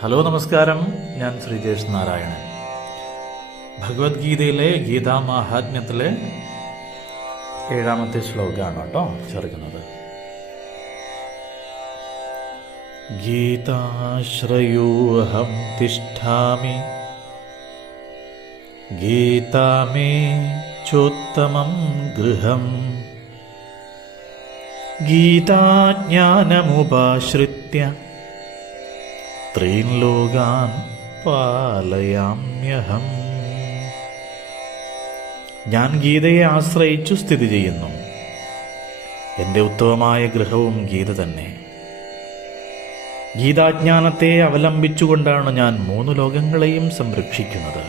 Hello, നമസ്കാരം. ഞാൻ ശ്രീജേഷ് നാരായണൻ. ഭഗവത്ഗീതയിലെ ഗീതാമാഹാത്മ്യത്തിലെ 7-ാമത്തെ ശ്ലോകമാണ് കേട്ടോ ചേർക്കുന്നത്. ഗീതാശ്രയോഹം തിഷ്ഠാമി ഗീതാമേ ചോത്തമം ഗൃഹം ഗീതാജ്ഞാനമുപാശ്രിത്യ ത്രീൻ ലോകാൻ പാലയാമ്യഹം. ഞാൻ ഗീതയെ ആശ്രയിച്ചു സ്ഥിതി ചെയ്യുന്നു. എൻ്റെ ഉത്തമമായ ഗൃഹവും ഗീത തന്നെ. ഗീതാജ്ഞാനത്തെ അവലംബിച്ചുകൊണ്ടാണ് ഞാൻ 3 ലോകങ്ങളെയും സംരക്ഷിക്കുന്നത്.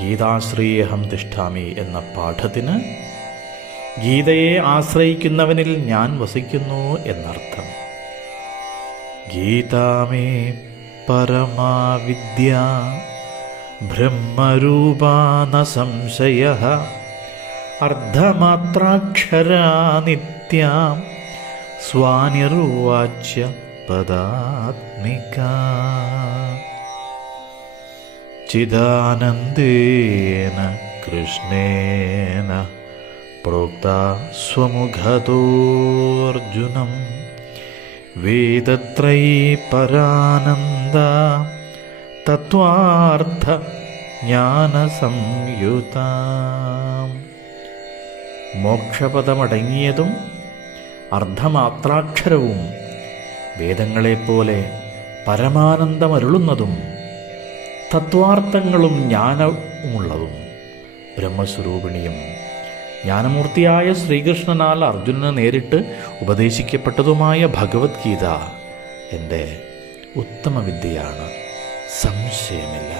ഗീതാശ്രയേഹം തിഷ്ഠാമി എന്ന പാഠത്തിന് ഗീതയെ ആശ്രയിക്കുന്നവനിൽ ഞാൻ വസിക്കുന്നു എന്നർത്ഥം. ഗീതാമേ പരമാവിദ്യ ബ്രഹ്മരൂപാ ന സംശയഃ അർദ്ധമാത്രാക്ഷരാ നിത്യ സ്വാനിർവാച്യ പദാത്മിക. ചിദാനന്ദേന കൃഷ്ണേന പ്രോക്ത സ്വമുഖതോർജുനം വേദത്രയീ പരാനന്ദ തത്വാർത്ഥ ജ്ഞാനസംയുത. മോക്ഷപദമടങ്ങിയതും അർദ്ധമാത്രാക്ഷരവും വേദങ്ങളെപ്പോലെ പരമാനന്ദമരുളുന്നതും തത്വാർത്ഥങ്ങളും ജ്ഞാനമുള്ളതും ബ്രഹ്മസ്വരൂപിണിയും ജ്ഞാനമൂർത്തിയായ ശ്രീകൃഷ്ണനാൽ അർജുനന് നേരിട്ട് ഉപദേശിക്കപ്പെട്ടതുമായ ഭഗവത്ഗീത എൻ്റെ ഉത്തമ വിദ്യയാണ്, സംശയമില്ല.